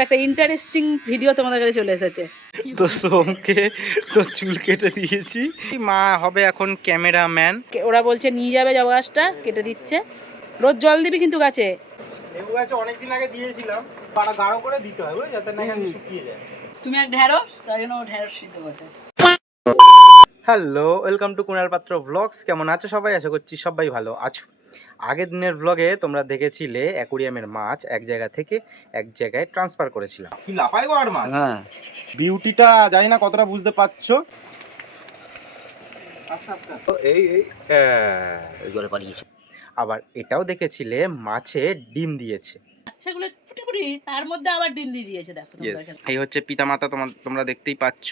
একটা interesting video তোমাদের কাছে চলে এসেছে। তো সোমকে চুল কেটে দিয়েছি, মা হবে এখন ক্যামেরাম্যান। ওরা বলছে নিয়ে যাবে জবা গাছটা, কেটে দিচ্ছে। রোজ জল দিবি কিন্তু গাছে। লেবু গাছে অনেকদিন আগে দিয়েছিলাম, পাড়া গাঢ় করে দিতে হয় যাতে না শুকিয়ে যায়। তুমি এক ঢ্যাঁড়স, তাই জন্য ও ঢ্যাঁড়স সিদ্ধ করছে। হ্যালো, ওয়েলকাম টু কুণাল পাত্র ব্লগস। কেমন আছো সবাই? আশা করছি সবাই ভালো আছো। আগের দিনের ব্লগে তোমরা দেখেছিলে অ্যাকোরিয়ামের মাছ এক জায়গা থেকে এক জায়গায় ট্রান্সফার করেছিলাম। কি লাফাই গো আর মাছ। হ্যাঁ, বিউটিটা জানি না কতটা বুঝতে পারছো। তো আবার এটাও দেখেছিলে মাছে ডিম দিয়েছে। বাচ্চাগুলো ফুটি তার মধ্যে আবার ডিম দিয়ে দিয়েছে। দেখো এই হচ্ছে পিতামাতা, তোমরা দেখতেই পাচ্ছ।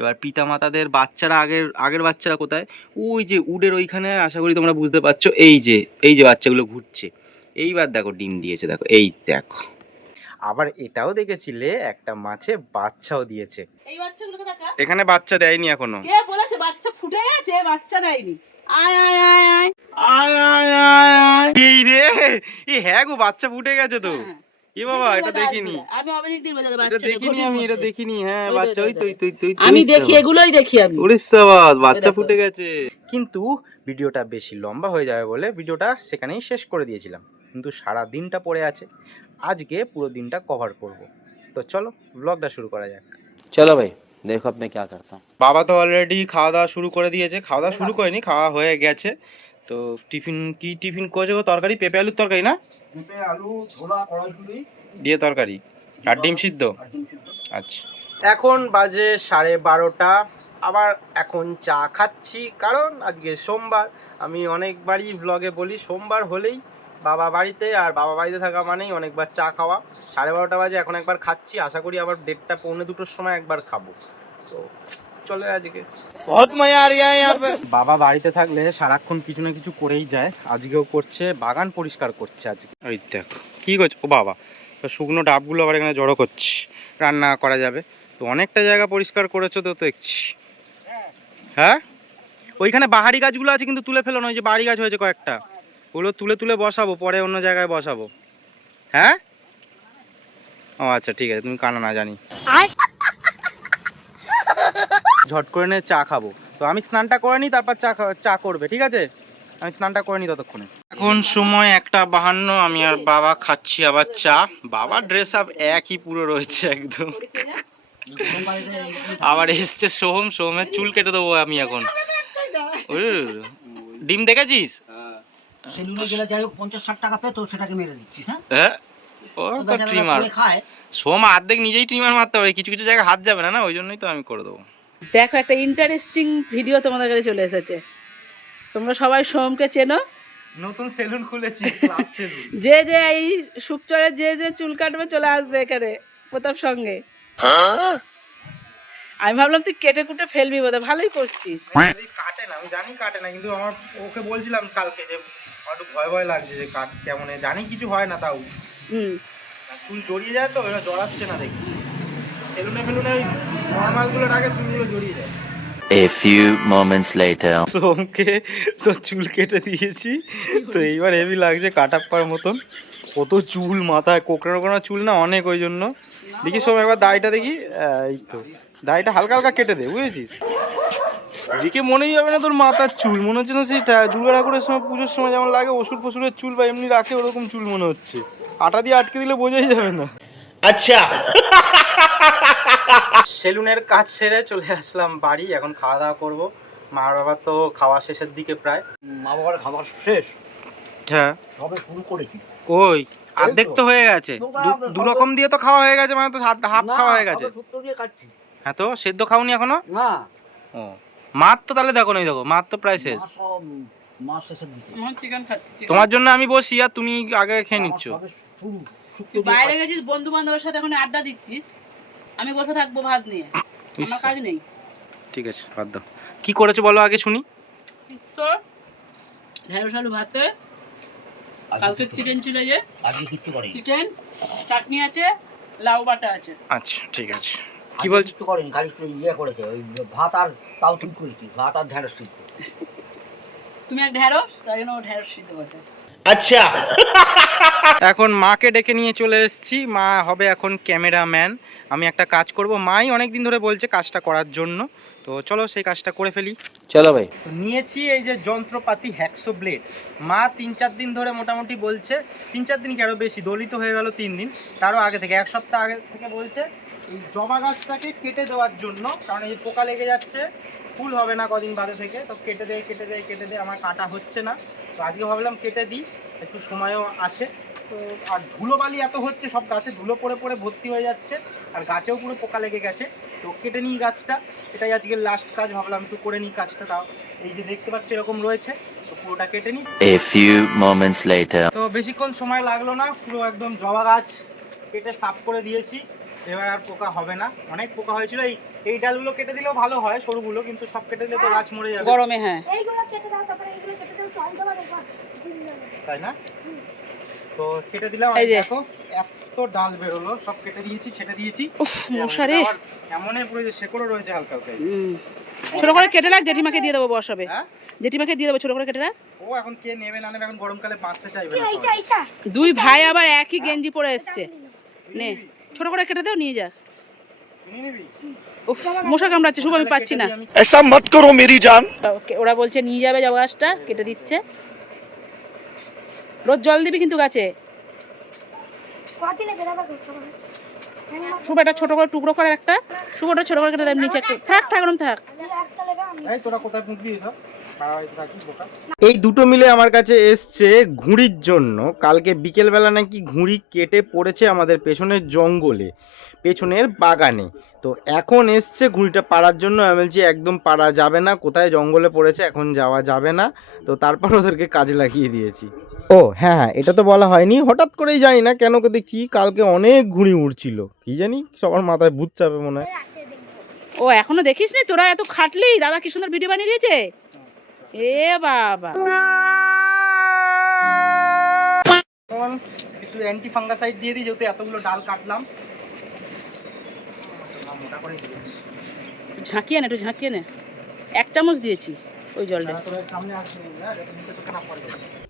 এবার পিতামাতাদের বাচ্চারা আগের বাচ্চারা কোথায়? ওই যে উডের ওইখানে, আশা করি তোমরা বুঝতে পারছো। এই যে বাচ্চাগুলো ঘুরছে। এইবার দেখো ডিম দিয়েছে, দেখো এই দেখো। আবার এটাও দেখেছিলে একটা মাছে বাচ্চাও দিয়েছে। এই বাচ্চাগুলোকে দেখা, এখানে বাচ্চা দেয়নি এখনো। কে বলেছে বাচ্চা ফুটে গেছে? বাচ্চা দেয়নি। আয় আয় আয় আয় আয় আয় আয় আয়। এই রে, এই হ্যাঁ গো, বাচ্চা ফুটে গেছে তো। এ বাবা, এটা দেখিনি আমি। অনেক দিন বাজারে এটা দেখিনি আমি, এটা দেখিনি। হ্যাঁ, ওই বাচ্চা ওই তুই আমি দেখি, এগুলোই দেখি আমি। উড়িষ্যাবাদ, বাচ্চা ফুটে গেছে। কিন্তু ভিডিওটা বেশি লম্বা হয়ে যাবে বলে ভিডিওটা সেখানেই শেষ করে দিয়েছিলাম, কিন্তু সারা দিনটা পড়ে আছে। আজকে পুরো দিনটা কভার করব। তো চলো ব্লগটা শুরু করা যাক। चलो भाई देखो अब मैं क्या करता हूँ। বাবা তো অলরেডি খাওয়া দাওয়া শুরু করে দিয়েছে। খাওয়া দাওয়া শুরু করেনি, খাওয়া হয়ে গেছে। তো টিফিন করেছে গো? তরকারি, পেঁপে আলুর তরকারি না? পেঁপে আলু ছোলা কড়াইশুঁটি দিয়ে তরকারি আর ডিম সিদ্ধ। আচ্ছা, এখন বাজে 12:30। আবার এখন চা খাচ্ছি, কারণ আজকে সোমবার। আমি অনেকবারই ব্লগে বলি সোমবার হলেই বাবা বাড়িতে, আর বাবা বাড়িতে থাকা মানেই অনেকবার চা খাওয়া। 12:30 বাজে, এখন একবার খাচ্ছি। আশা করি আবার 1:30 পৌনে 2টোর সময় একবার খাবো। তো চলে আজকে বহুত মজা আর বাবা বাড়িতে থাকলে সারাক্ষণ কিছু না কিছু করেই যায়। আজকেও করছে, বাগান পরিষ্কার করছে আজকে। ওই দেখো কি করছে ও বাবা। তো শুকনো ডাবগুলো আবার এখানে জড়ো করছি, রান্না করা যাবে। তো অনেকটা জায়গা পরিষ্কার করেছো তো দেখছি। হ্যাঁ, ওইখানে বাহারি গাছগুলো আছে কিন্তু তুলে ফেলো না। ওই যে বাড়ি গাছ হয়েছে কয়েকটা, ওগুলো তুলে তুলে বসাবো, পরে অন্য জায়গায় বসাবো। হ্যাঁ, ও আচ্ছা ঠিক আছে, তুমি কানা না জানি। ঝট করে নিয়ে চা খাবো। তো আমি স্নানটা করে নিই, তারপর চা করবে, ঠিক আছে? আমি স্নানটা করে নিই ততক্ষণে। এখন সময় 1:52, আমি আর বাবা খাচ্ছি আবার চা। বাবার ড্রেস আপ একই পুরো রয়েছে একদম। আবার এসছে সোহমের চুল কেটে দেবো আমি এখন। ডিম দেখেছিস? হ্যাঁ, ও তো ট্রিমার। সোম অর্ধেক নিজেই ট্রিমার মারতে পারে, কিছু কিছু জায়গায় হাত যাবে না, ওই জন্যই তো আমি করে দেবো। দেখো একটা ইন্টারেস্টিং ভিডিও তোমাদের কাছে চলে এসেছে। তোমরা সবাই সোমকে চেনো, নতুন সেলুন খুলেছি। যে এই শুকচরে যে চুল কাটবে চলে আসবে এখানে প্রতাপ সঙ্গে। আমি ভাবলাম তুই কেটে কুটে ফেলবি বোধহয়, ভালোই করছিস। কাটে না, আমি জানি কাটে না, কিন্তু আমার ওকে বলছিলাম কালকে যে আমার একটু ভয় ভয় লাগছে যে কাট কেমন, জানি কিছু হয় না, তাও চুল জড়িয়ে যায়। তো এটা জড়াচ্ছে না দেখি। সেলুনে ওই নরমালগুলোর আগে চুলগুলো জড়িয়ে যায়। A few moments later. সোমকে চুল কেটে দিয়েছি। তো এইবার হেভি লাগছে কাটাপ করার মতন। কত চুল মাথায়, কোকড়া চুল না অনেক, ওই জন্য। দেখি সোম একবার দাড়িটা দেখি। এই তো দাড়িটা হালকা হালকা কেটে দে, বুঝেছিস? এদিকে মনেই যাবে না তোর মাথার চুল, মনে হচ্ছে না সেই দুর্গা ঠাকুরের সময় পুজোর সময় যেমন লাগে ওষুধ ফসুরের চুল বা এমনি রাখে ওরকম চুল মনে হচ্ছে। আটা দিয়ে আটকে দিলে বোঝাই যাবে না। আচ্ছা, সেলুনের কাজ সেরে চলে আসলাম বাড়ি। এখন খাওয়া দাওয়া করবো। মা বাবার তো খাওয়া শেষের দিকে প্রায়। মা বাবার খাবার শেষ? হ্যাঁ, সবে শুরু করেছি। ওই অর্ধেক তো হয়ে গেছে, দু রকম দিয়ে তো খাওয়া হয়ে গেছে, মানে তো হাফ খাওয়া হয়ে গেছে। হ্যাঁ, তো সেদ্ধ খাওনি এখনো? না। ও, মাছ তো তাহলে দেখো না, দেখো মাছ তো প্রায় শেষ। তোমার জন্য আমি বসি আর তুমি আগে খেয়ে নিচ্ছ। তুই বাইরে গেছিস বন্ধু বান্ধবের সাথে, এখন আড্ডা দিচ্ছিস, আমি বসে থাকবো ভাত নিয়ে, আমার কাজ নেই। ঠিক আছে, বাদ দাও। কি করেছো বলো আগে শুনি। তো ঢেঁড়স আলু ভাতে, কালকে চিকেন ছিল, যে চিকেন, চাটনি আছে, লাউ বাটা আছে। আচ্ছা ঠিক আছে। কি বলছো? কিছু করেনি, খালি ইয়ে করেছে ওই ভাত আর তাও তুই করেছিস, ভাত আর ঢেঁড়স সিদ্ধ। তুমি এক ঢেঁড়স, তাই জন্য ও ঢেঁড়স সিদ্ধ করছে। আচ্ছা। এখন মাকে ডেকে নিয়ে চলে এসেছি, মা হবে এখন ক্যামেরাম্যান। আমি একটা কাজ করব, মাই অনেক দিন ধরে বলছে কাজটা করার জন্য, তো চলো সেই কাজটা করে ফেলি। চলো ভাই। তো নিয়েছি এই যে যন্ত্রপাতি হ্যাকসো ব্লেড। মা 3-4 দিন ধরে মোটামুটি বলছে, 3-4 দিন কি আরও বেশি, দলিত হয়ে গেল 3 দিন, তারও আগে থেকে 1 সপ্তাহ আগে থেকে বলছে এই জবা গাছটাকে কেটে দেওয়ার জন্য, কারণ এই পোকা লেগে যাচ্ছে, ফুল হবে না কদিন বাদে থেকে, তো কেটে দে আমার কাটা হচ্ছে না। তো আজকে ভাবলাম কেটে দিই, একটু সময়ও আছে। তো আর ধুলোবালি এত হচ্ছে, সব গাছে ধুলো পড়ে পড়ে ভর্তি হয়ে যাচ্ছে, আর গাছেও পুরো পোকা লেগে গেছে। তো কেটে নিই গাছটা, এটাই আজকে লাস্ট কাজ, ভাবলাম একটু করে নিই কাজটা। তাও এই যে দেখতে পাচ্ছ এরকম রয়েছে, তো পুরোটা কেটে নিই। A few moments later. তো বেশিক্ষণ সময় লাগলো না, পুরো একদম জবা গাছ কেটে সাফ করে দিয়েছি। এবার আর পোকা হবে না, অনেক পোকা হয়েছিল। এই ডালগুলো কেটে দিলেও ভালো হয়, সরুগুলো, কিন্তু সব কেটে দিলে তো গাছ মরে যাবে গরমে। হ্যাঁ, এইগুলো কেটে দাও, তারপরে এইগুলো কেটে দাও, চন্দনা দেখবা জিন্দা। তাই না? তো কেটে দিলাম। এই যে দেখো এত ডাল বেরোলো, সব কেটে দিয়েছি, ছেটে দিয়েছি। উফ মশারে, এমনই পুরো যে শেকড়ও রয়েছে হালকা হালকা। ছোট করে কেটে রাখ, জেঠিমাকে দিয়ে দেবো, বসাবে। হ্যাঁ, জেঠিমাকে দিয়ে দেবো, ছোট করে কেটে রাখ। ও এখন কে নেবে না নেবে, এখন গরমকালে বাঁচতে চাইবে না এইটা এইটা দুই ভাই আবার একই গেঞ্জি পরে এসছে। নে ছোট করে কেটে দাও, নিয়ে যা। নিয়ে নিবি। উফ মশা কামড়াচ্ছে, শুভ আমি পাচ্ছি না। ऐसा मत करो मेरी जान। ওরা বলছে নিয়ে যাবে, জবা গাছটা কেটে দিচ্ছে। রোজ জল দিবি কিন্তু গাছে। কতদিনে বেরাবা করছো বলছ? শুভ একটা ছোট করে টুকরো করে, একটা শুভটা ছোট করে কেটে দেব, নিচে একটু থাক থাক ওরম থাক। আমি একটা লেবা আমি এই তোরা কোথায় পুঁতবি এসব? এই দুটো মিলে আমার কাছে এসছে ঘুড়ির জন্য। কালকে বিকেলবেলা নাকি ঘুড়ি কেটে পড়েছে আমাদের পেছনের জঙ্গলে, পেছনের বাগানে। তো এখন এসছে ঘুড়িটা পাড়ার জন্য। আমি বলছি একদম পাড়া যাবে না, কোথায় জঙ্গলে পড়েছে, এখন যাওয়া যাবে না। তো তারপর ওদেরকে কাজে লাগিয়ে দিয়েছি। ও হ্যাঁ, এটা তো বলা হয়নি, হঠাৎ করেই জানি না কেন দেখি কালকে অনেক ঘুড়ি উড়ছিল, কি জানি সবার মাথায় ভূত চাপে মনে হয়। আছে দেখো। ও এখনো দেখিস নি? তোরা এত খাটলি, দাদা কি সুন্দর ভিডিও বানিয়ে দিয়েছে। এ বাবা, এখন একটু অ্যান্টি ফাঙ্গাসাইড দিয়ে দিই, যেহেতু এতগুলো ডাল কাটলাম। মোটা করে দিয়েছি। ঝাঁকিয়ে নে, একটু ঝাঁকিয়ে নে। 1 চামচ দিয়েছি ওই জলটা।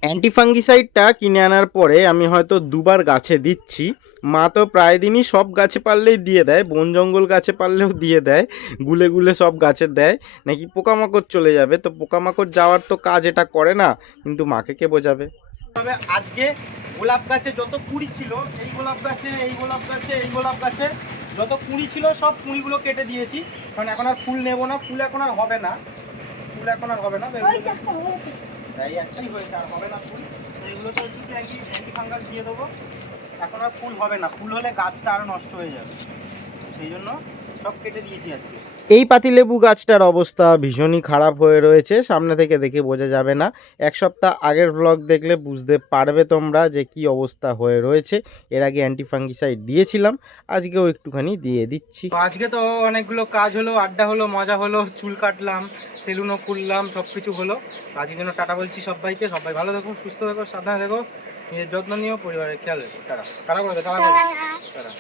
অ্যান্টিফাঙ্গিসাইডটা কিনে আনার পরে আমি হয়তো 2বার গাছে দিচ্ছি। মা তো প্রায় দিনই সব গাছে পারলেই দিয়ে দেয়, বন জঙ্গল গাছে পারলেও দিয়ে দেয়, গুলে গুলে সব গাছে দেয়, নাকি পোকামাকড় চলে যাবে। তো পোকামাকড় যাওয়ার তো কাজ এটা করে না, কিন্তু মাকে কে বোঝাবে। তবে আজকে গোলাপ গাছে যত কুঁড়ি ছিল, এই গোলাপ গাছে, এই গোলাপ গাছে, এই গোলাপ গাছে যত কুঁড়ি ছিল, সব কুঁড়িগুলো কেটে দিয়েছি। কারণ এখন আর ফুল নেবো না, ফুল এখন আর হবে না, ফুল এখন আর হবে না। ওইটা একটা হয়েছে। তাই একটাই হয়েছে, আর হবে না ফুল। তো এগুলো তো একটু অ্যান্টিফাঙ্গাস দিয়ে দেবো, এখন আর ফুল হবে না, ফুল হলে গাছটা আরও নষ্ট হয়ে যাবে, সেই জন্য সব কেটে দিয়েছি আজকে। এই পাতিলেবু গাছটার অবস্থা ভীষণই খারাপ হয়ে রয়েছে, সামনে থেকে দেখে বোঝা যাবে না। 1 সপ্তাহ আগের ব্লগ দেখলে বুঝতে পারবে তোমরা যে কি অবস্থা হয়ে রয়েছে। এর আগে অ্যান্টিফাঙ্গিসাইড দিয়েছিলাম, আজকেও একটুখানি দিয়ে দিচ্ছি। আজকে তো অনেকগুলো কাজ হলো, আড্ডা হলো, মজা হলো, চুল কাটলাম, সেলুনও খুললাম, সব কিছু হলো। আজকের জন্য টাটা বলছি সবাইকে, সবাই ভালো থেকো, সুস্থ থেকো, সাবধানে থেকো, নিজের যত্ন নিও, পরিবারের খেয়াল রেখো। টাটা টাটা করে দে, টাটা করে দে, টাটা।